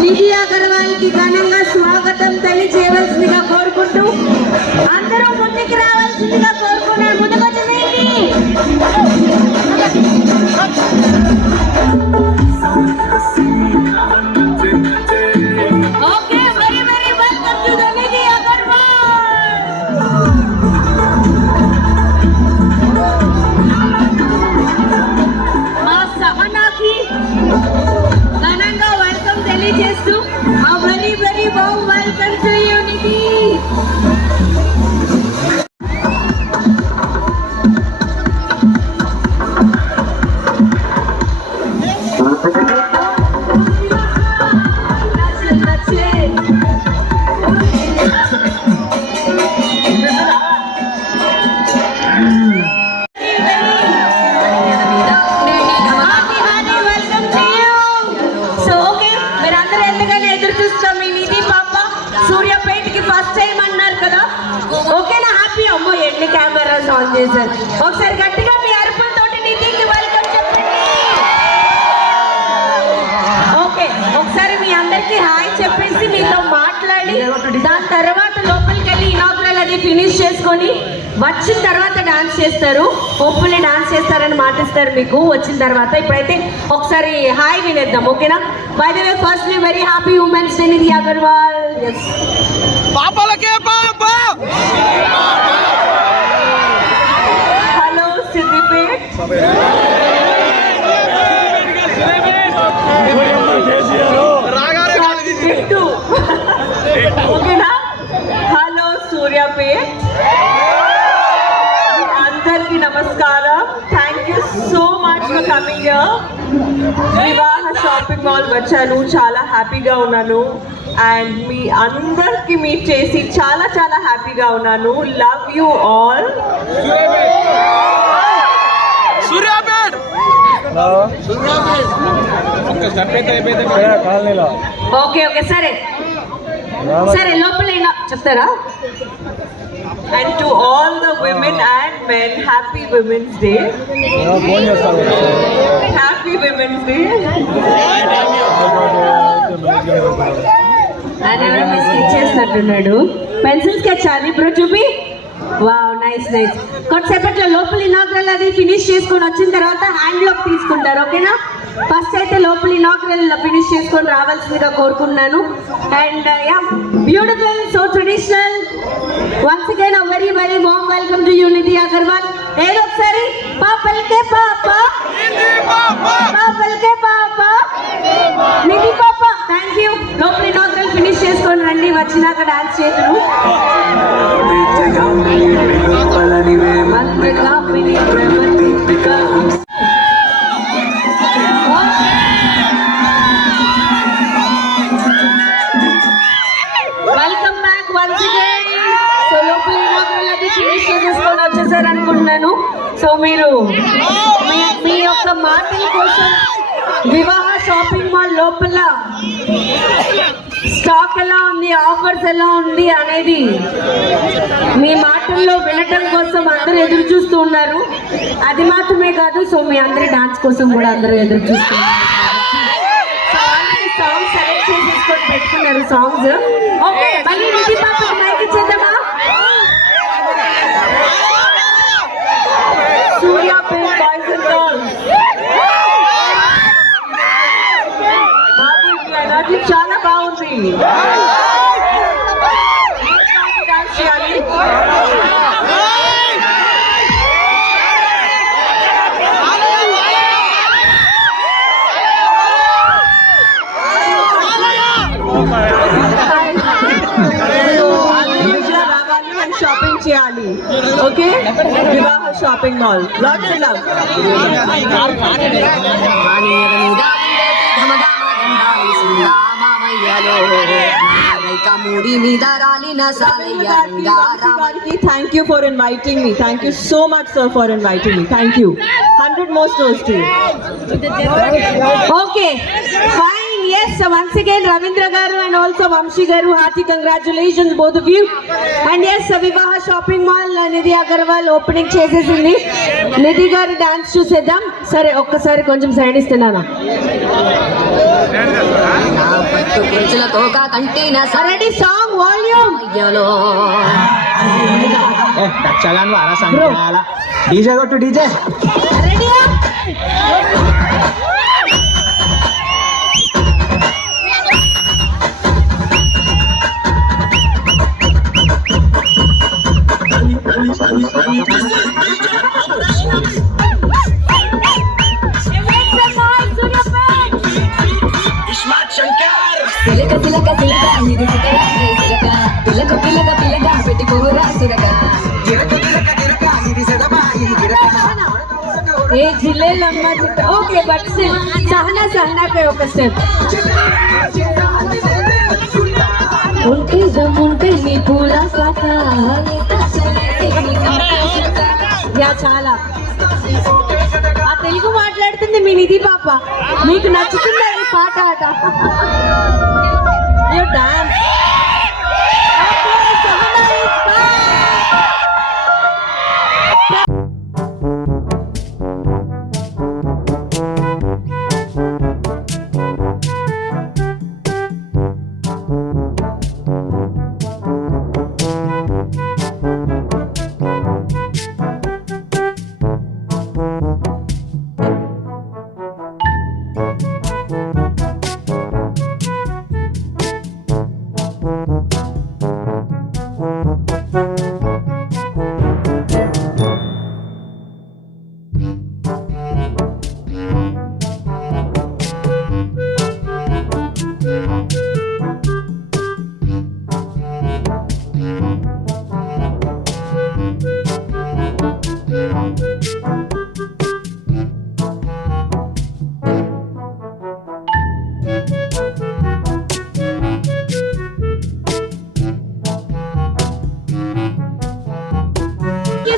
నిధి అగర్వాల్ కి ఘనంగా స్వాగతం తెలియజేయవలసిందిగా కోరుకుంటూ అందరూ ముందుకు రావాల్సిందిగా కోరుకున్నారు. ముందుకొచ్చేసేయండి. Okay, very very welcome to the Nidhi Agarwal. మా సహనాకి ఘనంగా వెల్కమ్ తెలియజేస్తూ a very very warm welcome to you, Nidhi. Cameras on చేశారు. ఒకసారి గట్టిగా మీ అరుపులతోటి నిధికి వెల్కమ్ చెప్పండి. ఓకే, ఒకసారి మీ అందరికి హాయ్ చెప్పేసి మీతో మాట్లాడి దాని తర్వాత లోపలికి వెళ్ళి ఇనాగ్రల్ అది ఫినిష్ చేసుకొని వచ్చిన తర్వాత డాన్స్ చేస్తారు. హోప్ఫుల్లీ డాన్స్ చేస్తారని మాటిస్తారు మీకు వచ్చిన తర్వాత. ఇప్పుడైతే ఒకసారి హాయ్ వినేద్దాం, ఓకేనా? By the way firstly very happy women's day Nidhi Agarwal. Hello Siddipet. ఓకేనా? హలో సూర్యాపేట్. అందరికీ నమస్కారం. Thank you so much for coming here. వివాహ షాపింగ్ మాల్ వచ్చాను, చాలా హ్యాపీగా ఉన్నాను. అండ్ మీ అందరికి మీట్ చేసి చాలా చాలా హ్యాపీగా ఉన్నాను. Love you all. Okay okay సరే సరే లోపల చెప్తారా? And to all the women and men, happy Women's Day. Happy Women's Day. ఆయన స్కెచ్ చేసినట్టున్నాడు. పెన్సిల్ స్కెచ్ అది ఇప్పుడు చూపి. Wow, nice nice. కొంతసేపట్లో లోపల ఇనాగ్రల్ అది ఫినిష్ చేసుకొని వచ్చిన తర్వాత హ్యాండ్లోకి తీసుకుంటారు, ఓకేనా? ఫస్ట్ అయితే లోపల ఇనాగ్రల్ ఫినిష్ చేసుకొని రావాల్సిందిగా కోరుకుంటున్నాను. And yeah, beautiful, so traditional. Once again a very very warm welcome to you Nidhi Agarwal. ఏదో ఒకసారి పాపల్కే పాప, పాపల్కే పాప, నిధి పాప. Thank you. లోపల ఇనాగ్రల్ ఫినిష్ చేసుకొని రండి, వచ్చినాక డాన్స్ చేతులు. Welcome back once again. So లోపల ఇనాగ్రల్ అది ఫినిష్ చేసుకొని వచ్చేసారు అనుకుంటున్నాను. సో మీరు మీ యొక్క మాటల కోసం వివాహ షాపింగ్ మాల్ లోపల స్టాక్ ఎలా ఉంది, ఆఫర్స్ ఎలా ఉంది అనేది మీ మాటల్లో వినటం కోసం అందరూ ఎదురు చూస్తూ ఉన్నారు. అది మాత్రమే కాదు, సో మీ అందరి డాన్స్ కోసం కూడా అందరూ ఎదురు చూస్తున్నారు. సాంగ్స్ సెలెక్ట్ చేసేసుకొని పెట్టుకున్నారు సాంగ్స్. ఓకే, మళ్ళీ నిధి పాపకి మైక్ ఇచ్చేద్దామా? Suryapet boys and girls. అది చాలా బాగుంది. డాన్స్ చేయాలి. షాపింగ్ చేయాలి, okay? Vivaha shopping mall. Lots of love. Thank you for inviting me. Thank you so much, sir, for inviting me. Thank you. 100 more stores to you. Okay, fine. Yes, so once again, Ravindra garu and also Vamshi garu, hearty congratulations both of you. And yes, Vivaha Shopping Mall Nidhi Agarwal opening chesesindi. Nidhi garu dance చూసేద్దాం. సరే ఒక్కసారి కొంచెం side ఇస్తున్నానా? కుర్చులతో కంటేనా ready song volume. అయ్యలో చలాన్ వారా సంఖ్యాల డీజే కొట్టు డీజే. రెడీ పిలక పిలక పిలక ఇది సిలక పిలక పిలక పిలక పెట్టుకోరా సురక ఏ జిల్లేలమ్మ ఓకే బట్ సహనా సహనాపై ఒక స్టెప్. ఉంటే జమ్ముంటే నీ పూల పాక యా చాలా ఆ తెలుగు మాట్లాడుతుంది మీ నిధి పాప. మీకు నచ్చుతుందా ఈ పాట ఆట? Dance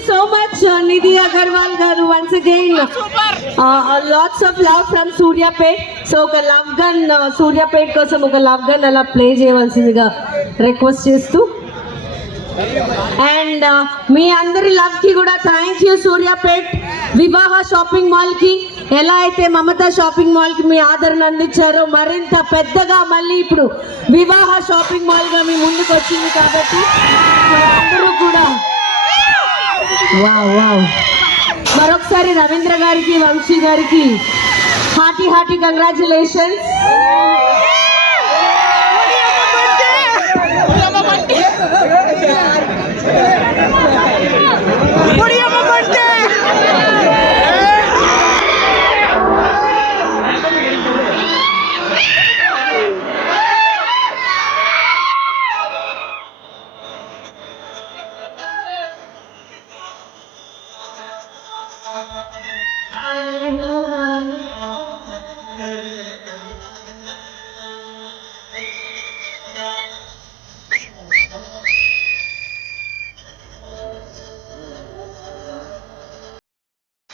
so much Nidhi Agarwal garu once again lots of love from Suryapet. So oka love gun Suryapet kosam oka love gun ala play cheyavalsindiga request chestu. And మీ అందరి లవ్ కి కూడా థ్యాంక్ యూ సూర్యాపేట్ వివాహ shopping mall కి. ఎలా అయితే Mamata shopping mall కి మీ ఆదరణ అందించారో మరింత పెద్దగా మళ్ళీ ఇప్పుడు వివాహ షాపింగ్ మాల్ గా మీ ముందుకు వచ్చింది కాబట్టి అందరూ కూడా వావ్ వావ్. మరొకసారి రవీంద్ర గారికి వంశీ గారికి హార్టీ కంగ్రాచులేషన్స్.